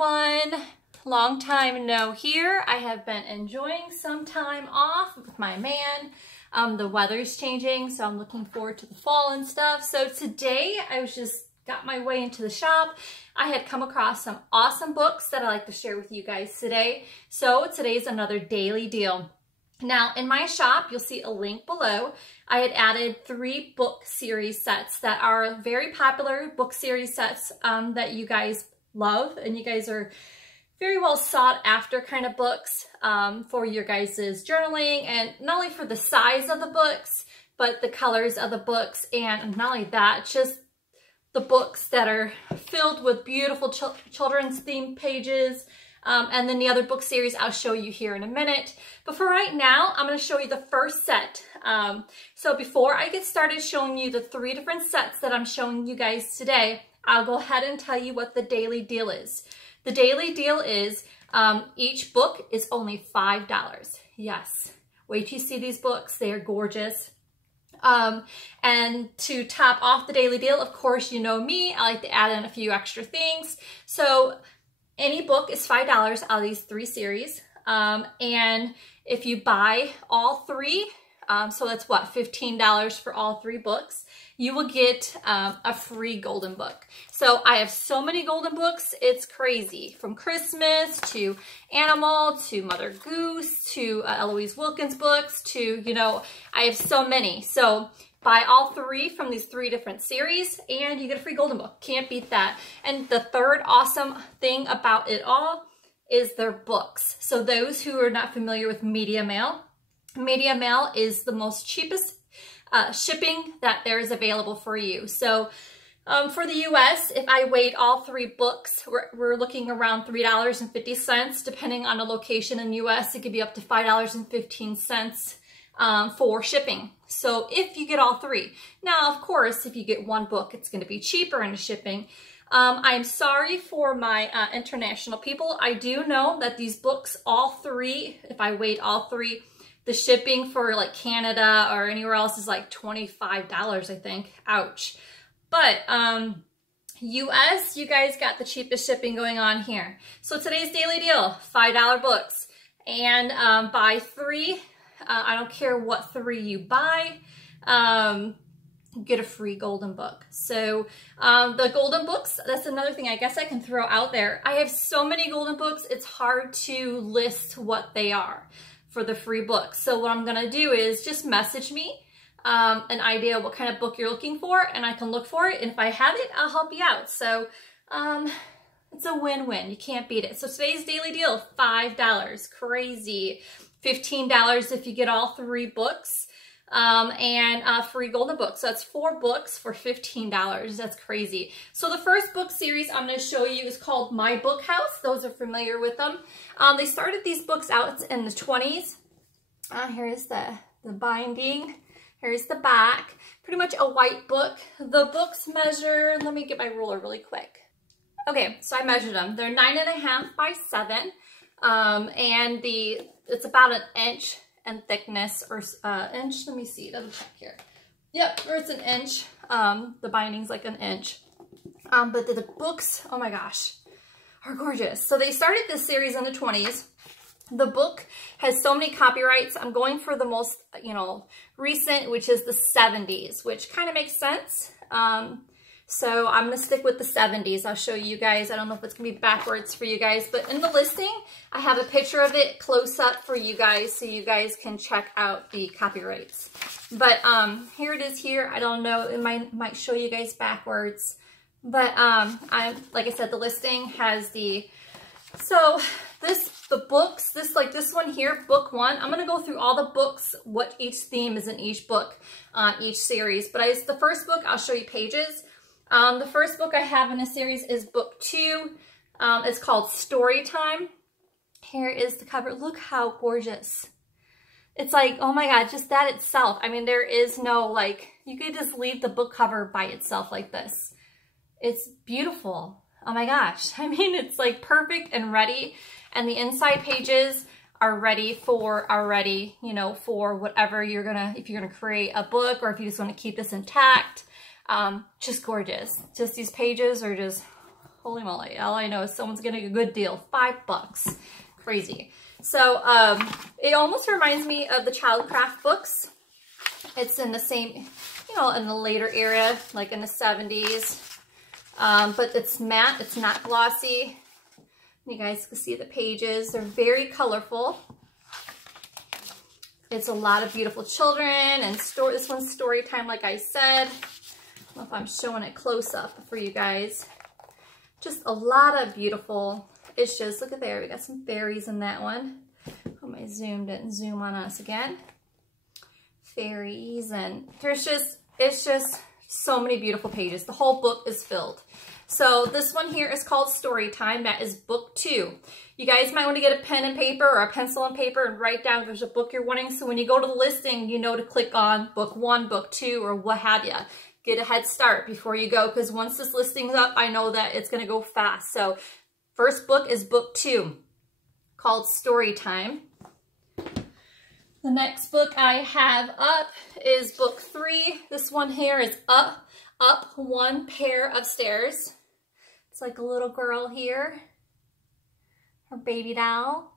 everyone. Long time no here. I have been enjoying some time off with my man. The weather's changing, so I'm looking forward to the fall and stuff. So today I got my way into the shop. I had come across some awesome books that I'd like to share with you guys today. So today's another daily deal. Now in my shop, you'll see a link below. I had added 3 book series sets that are very popular book series sets that you guys love, and you guys are very well sought after kind of books for your guys' journaling, and not only for the size of the books, but the colors of the books, and not only that, just the books that are filled with beautiful children's themed pages. And then the other book series I'll show you here in a minute. But for right now, I'm going to show you the first set. So before I get started showing you the 3 different sets that I'm showing you guys today, I'll go ahead and tell you what the daily deal is. The daily deal is each book is only $5. Yes. Wait till you see these books. They are gorgeous. And to top off the daily deal, of course, you know me, I like to add in a few extra things. So any book is $5 out of these 3 series. And if you buy all 3, so that's what, $15 for all 3 books, you will get a free golden book. So I have so many golden books, it's crazy. From Christmas to Animal to Mother Goose to Eloise Wilkins books to, you know, I have so many. So buy all 3 from these 3 different series and you get a free golden book. Can't beat that. And the third awesome thing about it all is their books. So those who are not familiar with Media Mail, Media Mail is the most cheapest shipping that there is available for you. So for the US, if I weighed all 3 books, we're looking around $3.50. Depending on the location in the US, it could be up to $5.15 for shipping. So if you get all 3. Now, of course, if you get 1 book, it's going to be cheaper in the shipping. I'm sorry for my international people. I do know that these books, all 3, if I weighed all 3, the shipping for like Canada or anywhere else is like $25, I think. Ouch. But US, you guys got the cheapest shipping going on here. So today's daily deal, $5 books. And buy 3. I don't care what 3 you buy. Get a free golden book. So the golden books, that's another thing I guess I can throw out there. I have so many golden books, it's hard to list what they are for the free books. So what I'm gonna do is just message me an idea of what kind of book you're looking for, and I can look for it, and if I have it, I'll help you out. So it's a win-win. You can't beat it. So today's daily deal, $5. Crazy. $15 if you get all 3 books. And a free golden book. So that's 4 books for $15. That's crazy. So the first book series I'm going to show you is called My Book House. Those are familiar with them. They started these books out in the 20s. Here is the binding. Here's the back. Pretty much a white book. The books measure, let me get my ruler really quick. Okay, so I measured them. They're 9.5 by 7. And it's about an inch and thickness, or inch, let me see, double check here. Yep, or it's an inch. The binding's like an inch. But the books, oh my gosh, are gorgeous. So they started this series in the 20s. The book has so many copyrights. I'm going for the most, you know, recent, which is the 70s, which kind of makes sense. So I'm going to stick with the 70s. I'll show you guys. I don't know if it's going to be backwards for you guys, but in the listing, I have a picture of it close up for you guys so you guys can check out the copyrights. But here it is here. I don't know. It might show you guys backwards. But like I said, the listing has the... So the books, like this one here, book 1, I'm going to go through all the books, what each theme is in each book, each series. But the first book, I'll show you pages. The first book I have in a series is book 2. It's called Story Time. Here is the cover. Look how gorgeous. It's like, oh my God, just that itself. I mean, there is no, like, you could just leave the book cover by itself like this. It's beautiful. Oh my gosh. I mean, it's like perfect and ready. And the inside pages are ready for you know, for whatever you're gonna, if you're gonna create a book or if you just want to keep this intact. Just gorgeous. Just these pages are just Holy moly. All I know is someone's getting a good deal. $5. Crazy. So it almost reminds me of the Childcraft books. It's in the same, you know, in the later era, like in the 70s. But it's matte. It's not glossy. You guys can see the pages. They're very colorful. It's a lot of beautiful children and this one's story time, like I said. I don't know if I'm showing it close up for you guys. Just a lot of beautiful. It's just, look at there. We got some fairies in that one. Oh, my Zoom didn't zoom on us again. Fairies, and it's just so many beautiful pages. The whole book is filled. So this one here is called Story Time. That is book 2. You guys might want to get a pen and paper or a pencil and paper and write down if there's a book you're wanting. So when you go to the listing, you know to click on book 1, book 2, or what have you. Get a head start before you go, because once this listing's up, I know that it's going to go fast. So first book is book 2, called Story Time. The next book I have up is book 3. This one here is Up One Pair of Stairs. It's like a little girl here, her baby doll.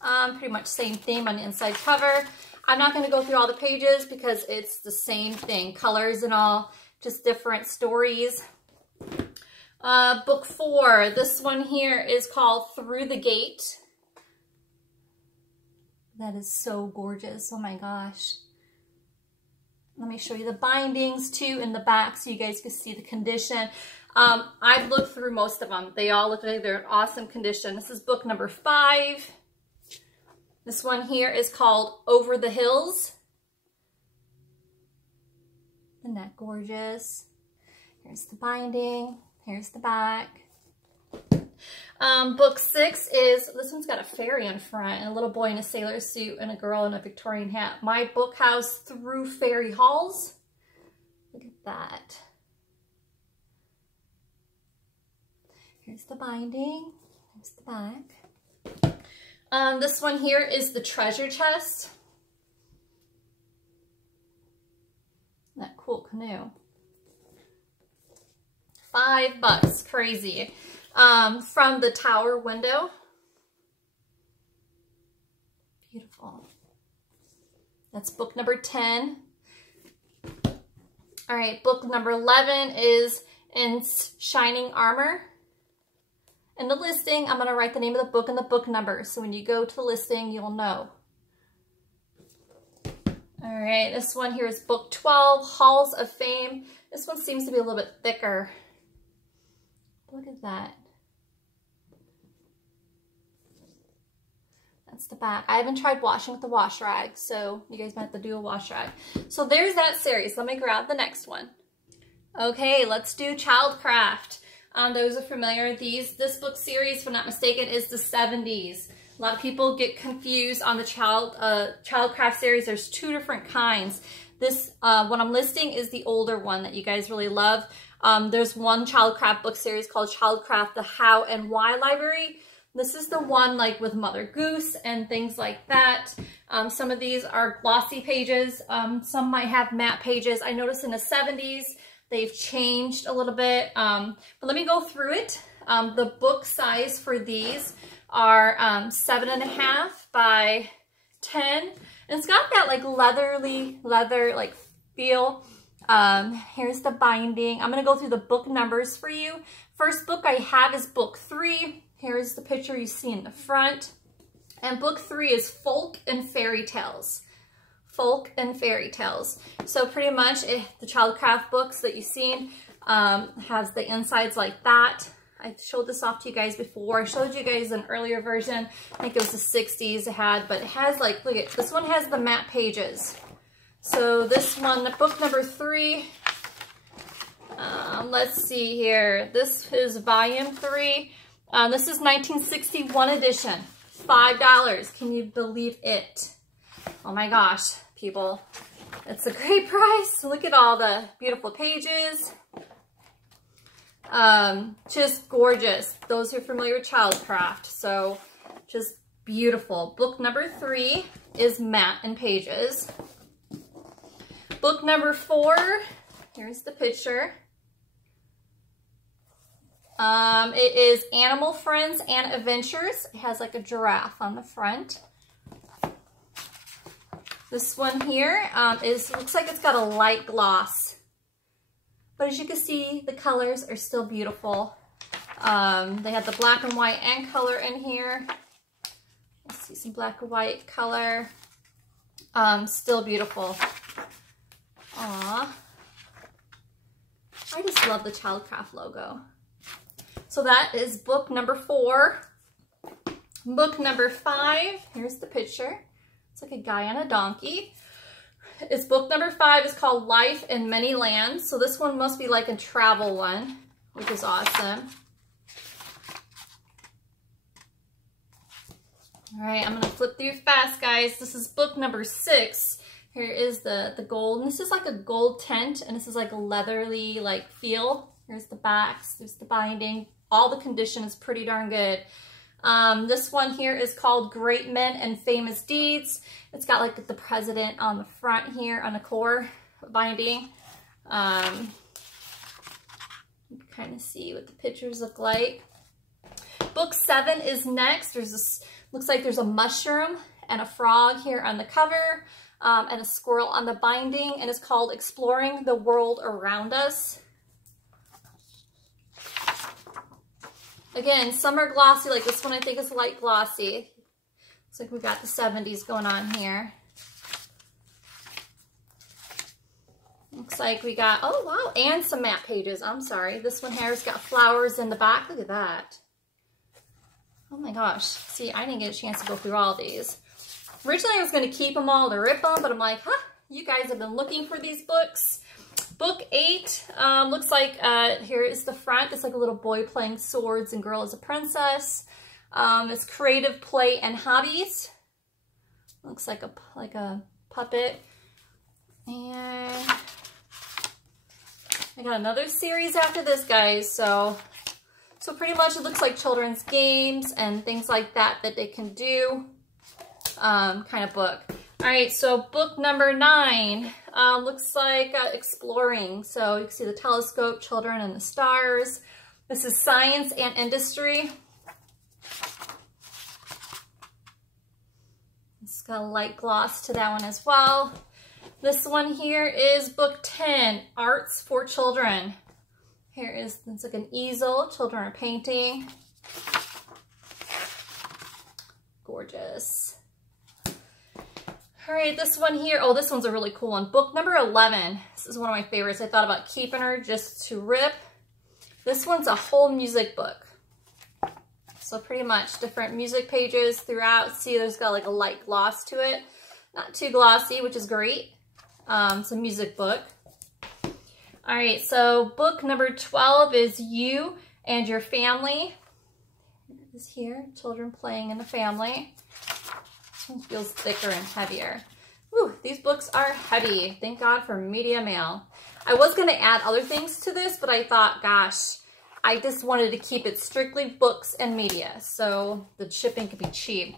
Pretty much same theme on the inside cover. I'm not going to go through all the pages because it's the same thing, colors and all, just different stories. Book 4, this one here is called Through the Gate. That is so gorgeous. Oh my gosh. Let me show you the bindings too in the back so you guys can see the condition. I've looked through most of them. They all look like they're in awesome condition. This is book number 5. This one here is called Over the Hills. Isn't that gorgeous? Here's the binding. Here's the back. Book 6 is, this one's got a fairy in front and a little boy in a sailor suit and a girl in a Victorian hat. My Book House Through Fairy Halls. Look at that. Here's the binding. Here's the back. This one here is the treasure chest. That cool canoe. $5, crazy. From the tower window. Beautiful. That's book number 10. All right, book number 11 is In Shining Armor. In the listing, I'm going to write the name of the book and the book number, so when you go to the listing, you'll know. All right, this one here is book 12, Halls of Fame. This one seems to be a little bit thicker. Look at that. That's the back. I haven't tried washing with the wash rag, so you guys might have to do a wash rag. So there's that series. Let me grab the next one. Okay, let's do Childcraft. Those are familiar. This book series, if I'm not mistaken, is the 70s. A lot of people get confused on the Childcraft series. There's 2 different kinds. This, what I'm listing is the older one that you guys really love. There's one Childcraft book series called Childcraft, the How and Why Library. This is the one like with Mother Goose and things like that. Some of these are glossy pages. Some might have matte pages. I noticed in the 70s, they've changed a little bit. But let me go through it. The book size for these are 7.5 by 10. And it's got that like leather like feel. Here's the binding. I'm going to go through the book numbers for you. First book I have is book 3. Here's the picture you see in the front. And book 3 is Folk and Fairy Tales. Folk and Fairy Tales. So pretty much the Childcraft books that you've seen has the insides like that. I showed this off to you guys before. I showed you guys an earlier version. I think it was the 60s it had, but it has like, look at this one has the matte pages. So this one, book number 3, let's see here. This is volume 3. This is 1961 edition, $5. Can you believe it? Oh my gosh, people. It's a great price. Look at all the beautiful pages. Just gorgeous. Those who are familiar with Childcraft. So just beautiful. Book number 3 is matte and pages. Book number 4, here's the picture. It is Animal Friends and Adventures. It has like a giraffe on the front. This one here looks like it's got a light gloss. But as you can see, the colors are still beautiful. They have the black and white and color in here. Let's see some black and white color. Still beautiful. Aww. I just love the Childcraft logo. So that is book number 4. Book number 5, here's the picture. It's like a guy on a donkey. It's book number 5 is called Life in Many Lands. So this one must be like a travel one, which is awesome. All right, I'm gonna flip through fast, guys. This is book number 6. Here is the gold, and this is like a gold tint, and this is like a leathery like feel. Here's the backs, there's the binding. All the condition is pretty darn good. This one here is called Great Men and Famous Deeds. It's got like the president on the front here on the core binding. You can kind of see what the pictures look like. Book 7 is next. There's this, looks like there's a mushroom and a frog here on the cover, and a squirrel on the binding, and it's called Exploring the World Around Us. Again, some are glossy, like this one I think is light glossy. Looks like we got the 70s going on here. Looks like we got, oh wow, and some matte pages. I'm sorry. This one here has got flowers in the back. Look at that. Oh my gosh. See, I didn't get a chance to go through all these. Originally I was going to keep them all to rip them, but I'm like, huh, you guys have been looking for these books. Book 8 looks like, here is the front. It's like a little boy playing swords and girl is a princess. It's Creative Play and Hobbies. Looks like a puppet. And I got another series after this, guys. So pretty much it looks like children's games and things like that they can do. Kind of book. All right, so book number 9 looks like exploring. So you can see the telescope, children, and the stars. This is Science and Industry. It's got a light gloss to that one as well. This one here is book 10, Arts for Children. Here is, it's like an easel, children are painting. Gorgeous. All right, this one here, oh, this one's a really cool one. Book number 11. This is one of my favorites. I thought about keeping her just to rip. This one's a whole music book. So pretty much different music pages throughout. See, there's got like a light gloss to it. Not too glossy, which is great. It's a music book. All right, so book number 12 is You and Your Family. It is here, children playing in the family. This one feels thicker and heavier. Whew, these books are heavy. Thank God for Media Mail. I was going to add other things to this, but I thought, gosh, I just wanted to keep it strictly books and media, so the shipping could be cheap.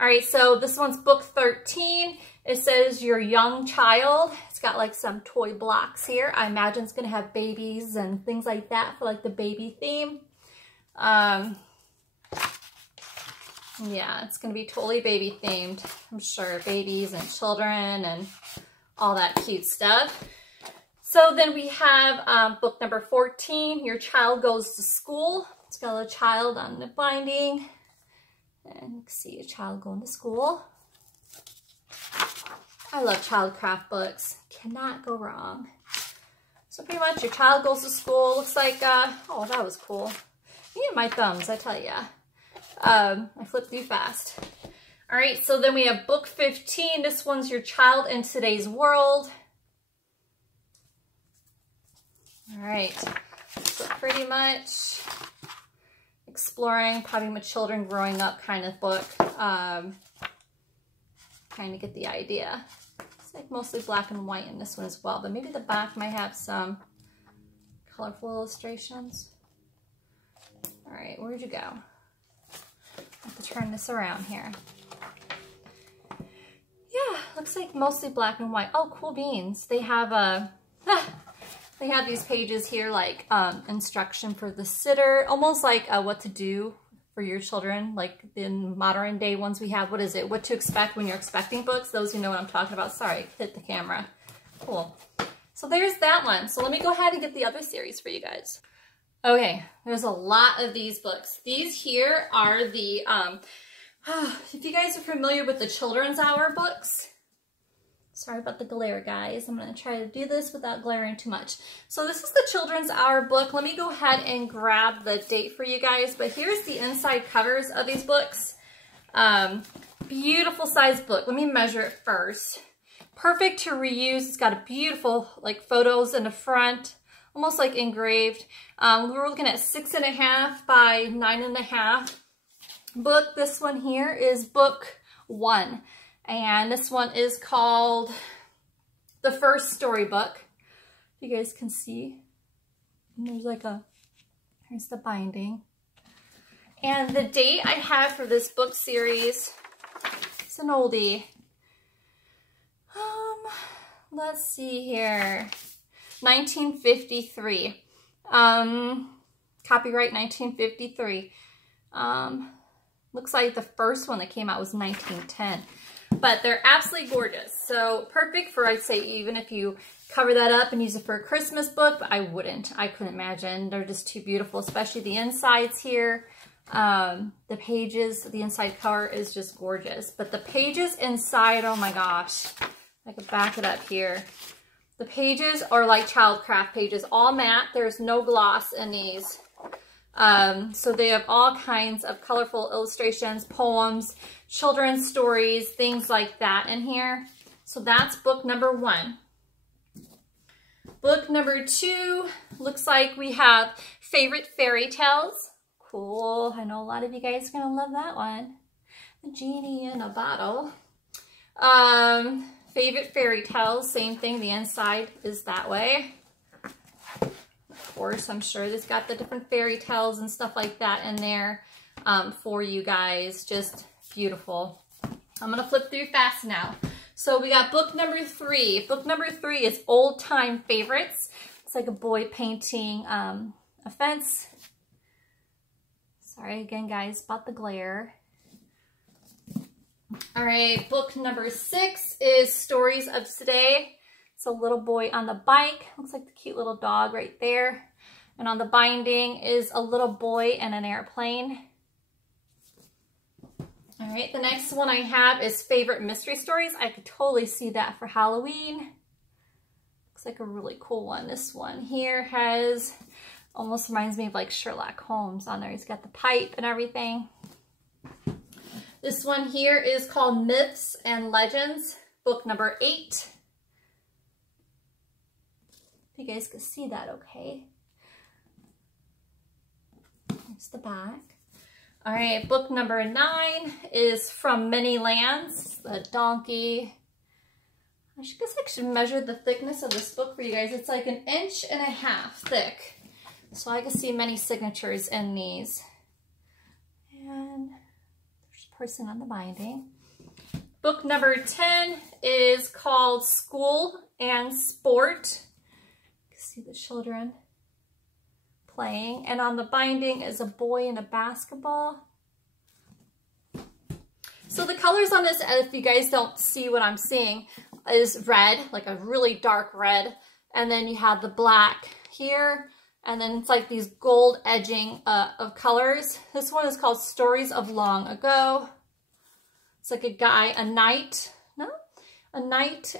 All right, so this one's book 13. It says Your Young Child. It's got like some toy blocks here. I imagine it's going to have babies and things like that for like the baby theme. Yeah, it's going to be totally baby themed. I'm sure babies and children and all that cute stuff. So then we have book number 14, Your Child Goes to School. It's got a child on the binding. And you can see a child going to school. I love childcraft books. Cannot go wrong. So pretty much your child goes to school. Looks like, oh, that was cool. Me and my thumbs, I tell ya. I flipped through fast. All right, so then we have book 15. This one's Your Child in Today's World. All right, so pretty much exploring, probably my children growing up kind of book. Trying to get the idea. It's like mostly black and white in this one as well, but maybe the back might have some colorful illustrations. All right, where'd you go? I have to turn this around here. Yeah, looks like mostly black and white. Oh, cool beans. They have a, They have these pages here like instruction for the sitter, almost like what to do for your children, like in modern day ones we have. What is it? What to expect when you're expecting books. Those who know what I'm talking about. Sorry, hit the camera. Cool. So there's that one. So let me go ahead and get the other series for you guys. Okay, there's a lot of these books. These here are the, if you guys are familiar with the Children's Hour books, sorry about the glare, guys. I'm going to try to do this without glaring too much. So this is the Children's Hour book. Let me go ahead and grab the date for you guys. But here's the inside covers of these books. Beautiful size book. Let me measure it first. Perfect to reuse. It's got a beautiful like photos in the front, almost like engraved. We're looking at 6.5 by 9.5 book. This one here is book 1. And this one is called The First Storybook. You guys can see. And there's like here's the binding. And the date I have for this book series, it's an oldie. Let's see here. 1953. Copyright 1953. Looks like the first one that came out was 1910. But they're absolutely gorgeous. So perfect for, I'd say, even if you cover that up and use it for a Christmas book, but I wouldn't. I couldn't imagine. They're just too beautiful, especially the insides here. The pages, the inside cover is just gorgeous. But the pages inside, oh my gosh. I could back it up here. The pages are like childcraft pages, all matte. There's no gloss in these. So they have all kinds of colorful illustrations, poems, children's stories, things like that in here. So that's book number 1. Book number 2 looks like we have Favorite Fairy Tales. Cool. I know a lot of you guys are going to love that one. The Genie in a Bottle. Favorite Fairy Tales, same thing. The inside is that way. Of course, I'm sure it's got the different fairy tales and stuff like that in there for you guys. Just beautiful. I'm going to flip through fast now. So we got book number 3. Book number 3 is Old Time Favorites. It's like a boy painting a fence. Sorry again, guys, about the glare. All right, book number 6 is Stories of Today. It's a little boy on the bike. Looks like the cute little dog right there. And on the binding is a little boy and an airplane. All right, the next one I have is Favorite Mystery Stories. I could totally see that for Halloween. Looks like a really cool one. This one here has, almost reminds me of like Sherlock Holmes on there. He's got the pipe and everything. This one here is called Myths and Legends, book number 8. If you guys can see that okay. There's the back. All right, book number 9 is From Many Lands, the donkey. I guess I should measure the thickness of this book for you guys. It's like 1.5 inches thick. So I can see many signatures in these. And there's a person on the binding. Book number 10 is called School and Sport. You can see the children playing. And on the binding is a boy in a basketball. So the colors on this, if you guys don't see what I'm seeing, is red, like a really dark red. And then you have the black here. And then it's like these gold edging of colors. This one is called Stories of Long Ago. It's like a guy, a knight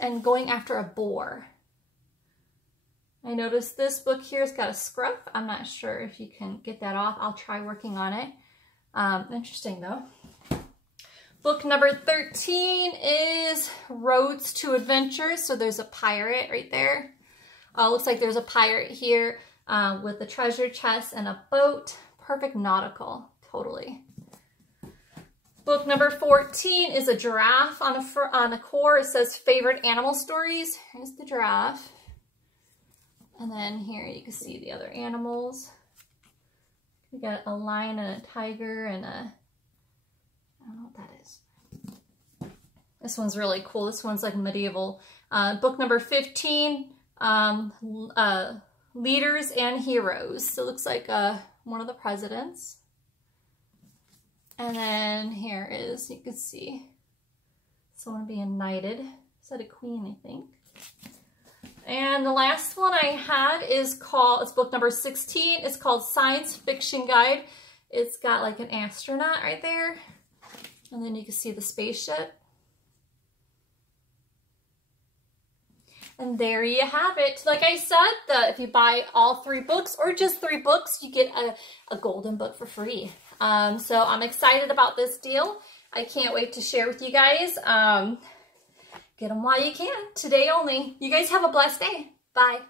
and going after a boar. I noticed this book here has got a scruff. I'm not sure if you can get that off. I'll try working on it. Interesting though. Book number 13 is Roads to Adventure. So there's a pirate right there. Looks like there's a pirate here with a treasure chest and a boat. Perfect nautical, totally. Book number 14 is a giraffe on the core. It says Favorite Animal Stories. Here's the giraffe. And then here you can see the other animals. We got a lion and a tiger and a, I don't know what that is. This one's really cool. This one's like medieval. Book number 15, Leaders and Heroes. So it looks like one of the presidents. And then here is, you can see someone being knighted. Is that a queen, I think? And the last one I had is called, it's book number 16. It's called Science Fiction Guide. It's got like an astronaut right there. And then you can see the spaceship. And there you have it. Like I said, if you buy all 3 books or just 3 books, you get a golden book for free. So I'm excited about this deal. I can't wait to share with you guys. Get them while you can. Today only. You guys have a blessed day. Bye.